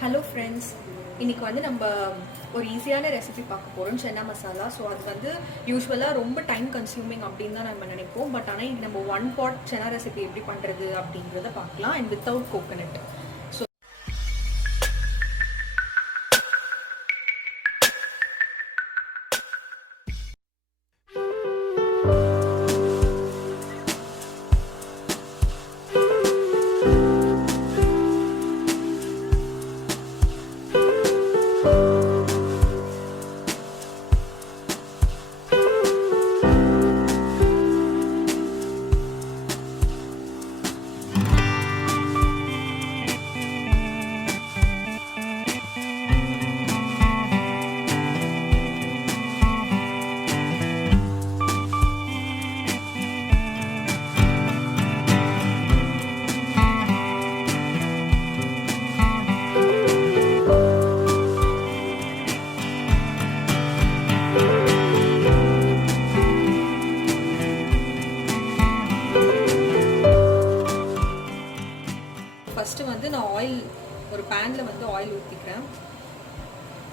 Hello friends, இன்றைக்கி வந்து நம்ம ஒரு ஈஸியான ரெசிபி பார்க்க போகிறோம், சென்னா மசாலா. ஸோ அது வந்து யூஸ்வலாக ரொம்ப டைம் கன்சியூமிங் அப்படின்னு தான் நம்ம நினைப்போம். பட் ஆனால் இன்றைக்கி நம்ம 1 pot சென்னா ரெசிபி எப்படி பண்ணுறது அப்படின்றத பார்க்கலாம். And without coconut. ஃபஸ்ட்டு வந்து நான் ஒரு பேனில் வந்து ஆயில் ஊற்றிக்கிறேன்.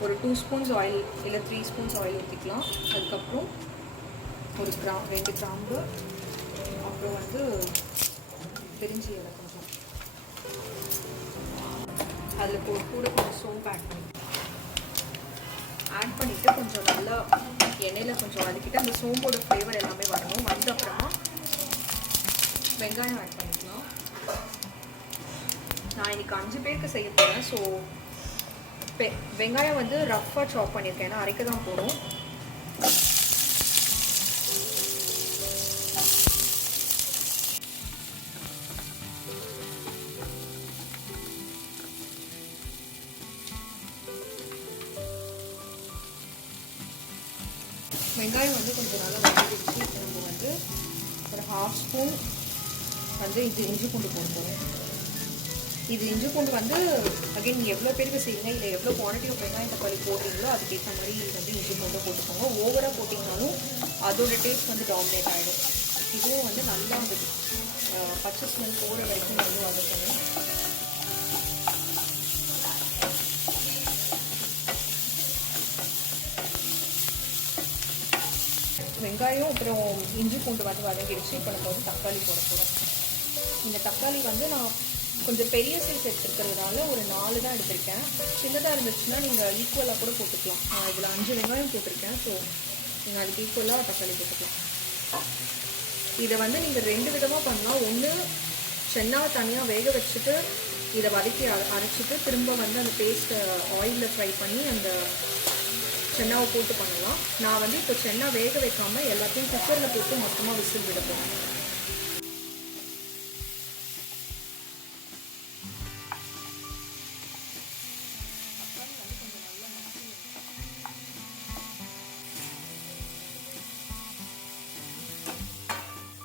ஒரு 2 ஸ்பூன்ஸ் ஆயில் இல்லை 3 ஸ்பூன்ஸ் ஆயில் ஊற்றிக்கலாம். அதுக்கப்புறம் ஒரு 2 கிராம்பு, அப்புறம் வந்து பிரிஞ்சி இலை கொஞ்சம், அதில் கூட கொஞ்சம் சோம்பு ஆட் பண்ணிவிட்டு கொஞ்சம் நல்லா எண்ணெயில் கொஞ்சம் வதக்கிட்டு அந்த சோம்போட ஃப்ளேவர் எல்லாமே வரணும். வந்த அப்புறமா வெங்காயம் ஆட் பண்ணிக்கலாம். நான் இன்றைக்கி 5 பேருக்கு செய்ய போகிறேன். ஸோ வெங்காயம் வந்து ரஃப்பாக சாப் பண்ணியிருக்கேன், ஏன்னா அரைக்க தான் போகிறோம். வெங்காயம் வந்து கொஞ்சம் நல்லா வதக்கிடுச்சு. நம்ம வந்து ஒரு 1/2 ஸ்பூன் வந்து இஞ்சி பூண்டு போடுவோம். இது இஞ்சி பூண்டு வந்து அகைன் நீங்கள் எவ்வளோ பேருக்கு செய்யுங்க, இல்லை எவ்வளோ குவான்டிட்டி ஆஃப் வெங்காயம் தக்காளி போடுறீங்களோ அதுக்கேற்ற மாதிரி வந்து இஞ்சி பூண்டு போட்டுக்கோங்க. ஓவராக போட்டிங்கனாலும் அதோட டேஸ்ட் வந்து டாமினேட் ஆகிடும். இதுவும் வந்து நல்லா வந்து பச்சை ஸ்மெல் போகிற வரைக்கும் வந்து வதக்கணும். வெங்காயம் அப்புறம் இஞ்சி பூண்டு வந்து வதங்கிடுச்சு. இப்போ நம்ம வந்து தக்காளி போட போகிறோம். இந்த தக்காளி வந்து நான் கொஞ்சம் பெரிய சைஸ் எடுத்துருக்கிறதுனால ஒரு 4 தான் எடுத்திருக்கேன். சின்னதாக இருந்துச்சுன்னா நீங்கள் ஈக்குவலாக கூட போட்டுக்கலாம். நான் இதில் 5 வெங்காயம் போட்டிருக்கேன். ஸோ நீங்கள் அதுக்கு ஈக்குவலாக தக்காளி போட்டுக்கலாம். இதை வந்து நீங்கள் 2 விதமாக பண்ணலாம். ஒன்று, சென்னாவை தனியாக வேக வச்சுட்டு இதை வதக்கி அரைச்சிட்டு திரும்ப வந்து அந்த பேஸ்ட்டை ஆயிலில் ஃப்ரை பண்ணி அந்த சென்னாவை போட்டு பண்ணலாம். நான் வந்து இப்போ சென்னா வேக வைக்காமல் எல்லாத்தையும் குக்கரில் போட்டு மொத்தமாக விசில் விடுப்போம்.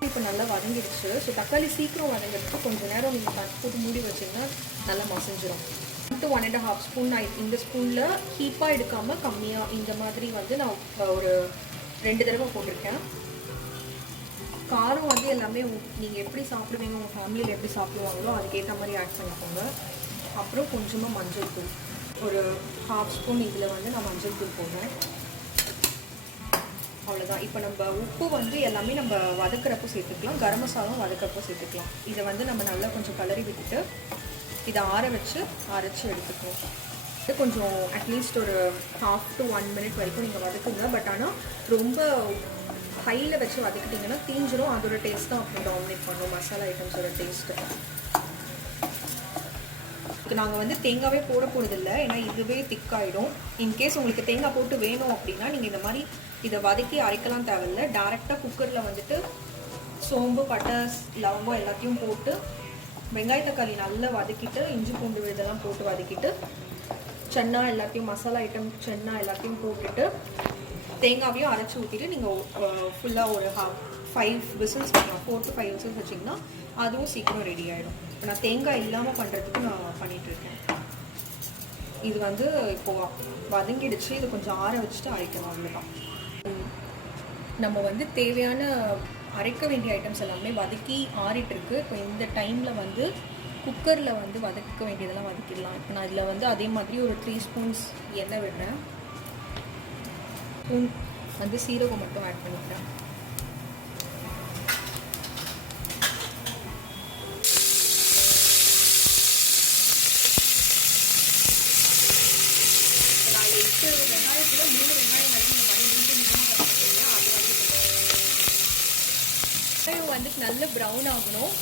இப்போ நல்லா வதங்கிடுச்சு. ஸோ தக்காளி சீக்கிரம் வதங்கிறதுக்கு கொஞ்சம் நேரம் நீங்கள் போட்டு மூடி வச்சிங்கன்னா நல்லா மசிஞ்சிடும். 1.5 ஸ்பூன் நான் இந்த ஸ்பூனில் ஹீப்பாக எடுக்காமல் கம்மியாக இந்த மாதிரி வந்து நான் ஒரு 2 தடவை போட்டிருக்கேன். காரம் வந்து எல்லாமே நீங்கள் எப்படி சாப்பிடுவீங்க, உங்கள் ஃபேமிலியில் எப்படி சாப்பிடுவாங்களோ அதுக்கேற்ற மாதிரி ஆட் பண்ணிக்கோங்க. அப்புறம் கொஞ்சமாக மஞ்சள் தூள், ஒரு 1/2 ஸ்பூன் இதில் வந்து நான் மஞ்சள் தூள் போடுறேன். அவ்வளோதான். இப்போ நம்ம உப்பு வந்து எல்லாமே நம்ம வதக்கிறப்போ சேர்த்துக்கலாம், கரம் மசாலாவும் வதக்கிறப்போ சேர்த்துக்கலாம். இதை வந்து நம்ம நல்லா கொஞ்சம் கலரி விட்டுட்டு இதை ஆற வச்சு அரைச்சி எடுத்துக்குவோம். இது கொஞ்சம் அட்லீஸ்ட் ஒரு 1/2 to 1 minute வரைக்கும் நீங்கள் வதக்குங்க. பட் ஆனால் ரொம்ப ஹையில் வச்சு வதக்கிட்டிங்கன்னா தீஞ்சிரும். அதோட டேஸ்ட் தான் அப்புறம் டாமினேட் பண்ணும் மசாலா ஐட்டம்ஸோட டேஸ்ட்டு. நாங்கள் வந்து தேங்காவே போட போகிறதில்ல, ஏன்னா இதுவே திக்காயிடும். இன்கேஸ் உங்களுக்கு தேங்காய் போட்டு வேணும் அப்படின்னா நீங்கள் இந்த மாதிரி இதை வதக்கி அரைக்கலாம் தேவையில்லை. டேரெக்டாக குக்கரில் வந்துட்டு சோம்பு, பட்டை, லவங்கம் எல்லாத்தையும் போட்டு வெங்காய தக்காளி நல்லா வதக்கிட்டு இஞ்சி பூண்டு இதெல்லாம் போட்டு வதக்கிட்டு சென்னா எல்லாத்தையும் மசாலா ஐட்டம் சென்னா எல்லாத்தையும் போட்டுட்டு தேங்காவையும் அரைச்சி ஊற்றிட்டு நீங்கள் ஃபுல்லாக ஒரு 5 விசில்ஸ் பண்ணலாம். 4 to 5 விசில்ஸ் வச்சிங்கன்னா அதுவும் சீக்கிரம் ரெடி ஆகிடும். இப்போ நான் தேங்காய் இல்லாமல் பண்ணுறதுக்கு நான் பண்ணிகிட்ருக்கேன். இது வந்து இப்போது வதங்கிடுச்சு. இது கொஞ்சம் ஆற வச்சுட்டு அரைக்கணும், அவ்வளோதான். நம்ம வந்து தேவையான அரைக்க வேண்டிய ஐட்டம்ஸ் எல்லாமே வதக்கி ஆறிட்டுருக்கு. இப்போ இந்த டைமில் வந்து குக்கரில் வந்து வதக்க வேண்டியதெல்லாம் வதக்கிடலாம். இப்போ நான் இதில் வந்து அதே மாதிரி ஒரு 3 ஸ்பூன்ஸ் எண்ணெய் விடுறேன். ஸ்பூன் வந்து சீரகம் மட்டும் ஆட் பண்ணிக்கிறேன். நான் 8 வெங்காயத்தில் 3 வெங்காயம் வரைக்கும் இந்த மாதிரி நீட்டமாக கட் பண்ணிக்கிறேன். அது வந்து நல்ல ப்ரௌன் ஆகணும்.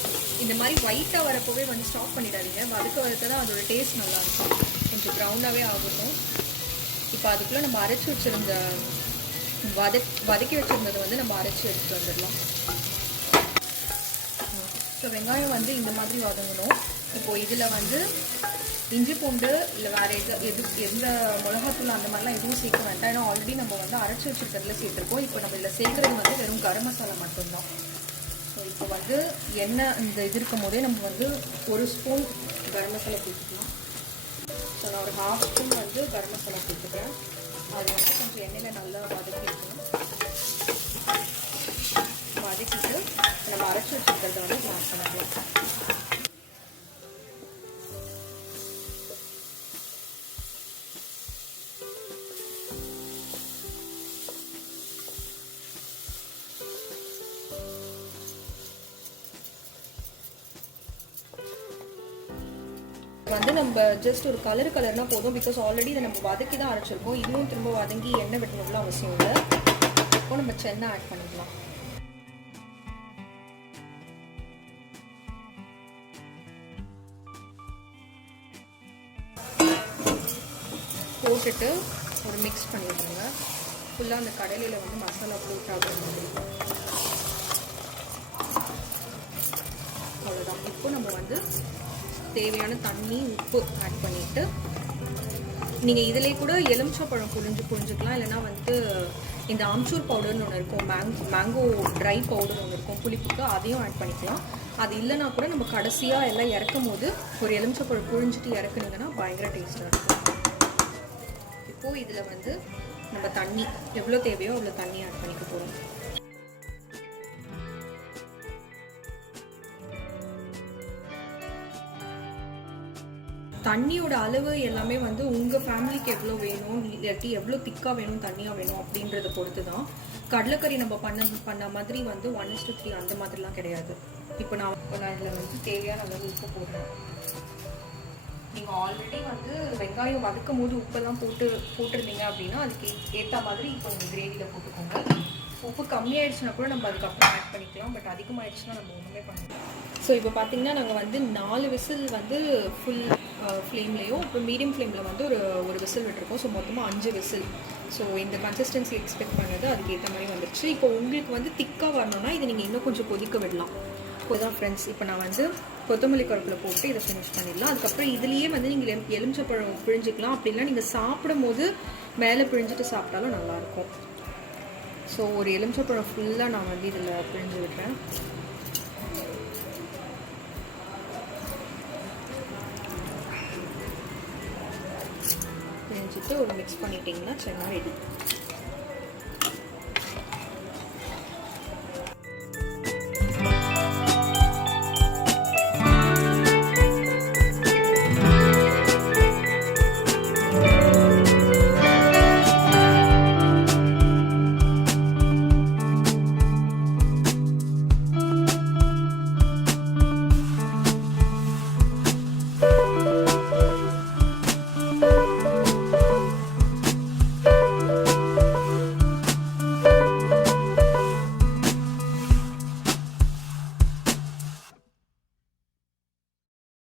இந்த மாதிரி ஒயிட்டாக வரப்போவே வந்து ஸ்டாப் பண்ணிடாதீங்க. வதக்க தான் அதோட டேஸ்ட் நல்லாயிருக்கும். கொஞ்சம் ப்ரௌனாகவே ஆகட்டும். இப்போ அதுக்குள்ளே நம்ம அரைச்சி வச்சுருந்த வதக்கி வச்சுருந்ததை வந்து நம்ம அரைச்சி எடுத்துகிட்டு வந்துடலாம். ஸோ வெங்காயம் வந்து இந்த மாதிரி வதங்கணும். இப்போது இதில் வந்து இஞ்சி பூண்டு இல்லை வேறு எந்த மிளகாத்தூள் அந்த மாதிரிலாம் எதுவும் சேர்க்க வேண்டாம். ஏன்னா ஆல்ரெடி நம்ம வந்து அரைச்சி வச்சுருக்கிறதுல சேர்த்துருக்கோம். இப்போ நம்ம இதில் சேர்க்குறது வந்து வெறும் கரம் மசாலா மட்டும்தான். ஸோ இப்போ வந்து எண்ணெய் இந்த இது இருக்கும் போதே நம்ம வந்து 1 ஸ்பூன் கரம் மசாலா சேர்த்துக்கலாம். ஸோ நான் ஒரு 1/2 ஸ்பூன் வந்து கரம் மசாலா சேர்த்துக்கிறேன். அது வந்து கொஞ்சம் எண்ணெயில் நல்லா வதக்கிக்கணும். வதக்கிட்டு நம்ம அரைச்சி வச்சுருக்கிறத வந்து ஆட் பண்ணிக்கலாம். வந்து நம்ம ஜஸ்ட் ஒரு கலர்னா போதும். பிகாஸ் ஆல்ரெடி இதை நம்ம வதக்கி தான் அரைச்சிருக்கோம். இதுவும் திரும்ப வதங்கி எண்ணெய் விடணும்லாம் அவசியம் இல்லை. இப்போ நம்ம சென்னா ஆட் பண்ணிக்கலாம். போட்டுட்டு ஒரு மிக்ஸ் பண்ணிடுங்க. ஃபுல்லாக அந்த கடலையில் வந்து மசாலா போட்டு ஆகிற மாதிரி. அவ்வளோதான். இப்போ நம்ம வந்து தேவையான தண்ணி உப்பு ஆட் பண்ணிவிட்டு நீங்கள் இதிலே கூட எலுமிச்சப்பழம் புழிஞ்சுக்கலாம். இல்லைனா வந்து இந்த ஆம்ச்சூர் பவுடர்னு ஒன்று இருக்கும், மேங்கோ ட்ரை பவுடர் ஒன்று இருக்கும் புளிப்புக்கு, அதையும் ஆட் பண்ணிக்கலாம். அது இல்லைனா கூட நம்ம கடைசியாக எல்லாம் இறக்கும் போது ஒரு எலுமிச்சப்பழம் புழிஞ்சிட்டு இறக்குனீங்கன்னா பயங்கர டேஸ்ட்டாக இருக்கும். இப்போது இதில் வந்து நம்ம தண்ணி எவ்வளோ தேவையோ அவ்வளோ தண்ணி ஆட் பண்ணிக்க போகிறோம். தண்ணியோட அளவு எல்லாமே வந்து உங்கள் ஃபேமிலிக்கு எவ்வளோ வேணும், இல்லாட்டி எவ்வளோ திக்காக வேணும், தண்ணியாக வேணும் அப்படின்றத பொறுத்து தான். கடலைக்கறி நம்ம பண்ண மாதிரி வந்து 1:3 அந்த மாதிரிலாம் கிடையாது. இப்போ நான் இதில் வந்து தேவையான அளவு உப்பு போடுறேன். நீங்கள் ஆல்ரெடி வந்து வெங்காயம் வதக்கும் போது உப்பெல்லாம் போட்டிருந்தீங்க அப்படின்னா அதுக்கு ஏற்ற மாதிரி இப்போ உங்கள் கிரேவியில் போட்டுக்கோங்க. உப்பு கம்மியாயிடுச்சுன்னா கூட நம்ம அதுக்கப்புறம் ஆட் பண்ணிக்கலாம். பட் அதிகமாகிடுச்சுன்னா நம்ம ஒன்றுமே பண்ணலாம். ஸோ இப்போ பார்த்தீங்கன்னா நாங்கள் வந்து 4 விசில் வந்து ஃபுல் ஃப்ளேம்லேயும் அப்புறம் மீடியம் ஃப்ளேமில் வந்து ஒரு விசில் விட்டுருக்கோம். ஸோ மொத்தமாக 5 விசில். ஸோ இந்த கன்சிஸ்டன்சி எக்ஸ்பெக்ட் பண்ணது அதுக்கு ஏற்ற மாதிரி வந்துடுச்சு. இப்போ உங்களுக்கு வந்து திக்காக வரணும்னா இதை நீங்கள் இன்னும் கொஞ்சம் கொதிக்க விடலாம். இப்போதான் ஃப்ரெண்ட்ஸ், இப்போ நான் வந்து கொத்தமல்லி கருப்பில் போட்டு இதை ஃபினிஷ் பண்ணிடலாம். அதுக்கப்புறம் இதுலேயே வந்து நீங்கள் எலுமிச்சப்பழம் பிழிஞ்சிக்கலாம். அப்படின்னா நீங்கள் சாப்பிடும் போது மேலே பிழிஞ்சிட்டு சாப்பிட்டாலும் நல்லாயிருக்கும். ஸோ ஒரு எலுமிச்சப்பழம் ஃபுல்லாக நான் வந்து இதில் பிழிஞ்சு விடுறேன். பிழிஞ்சிட்டு ஒரு மிக்ஸ் பண்ணிட்டிங்கன்னா சென்னா ரெடி.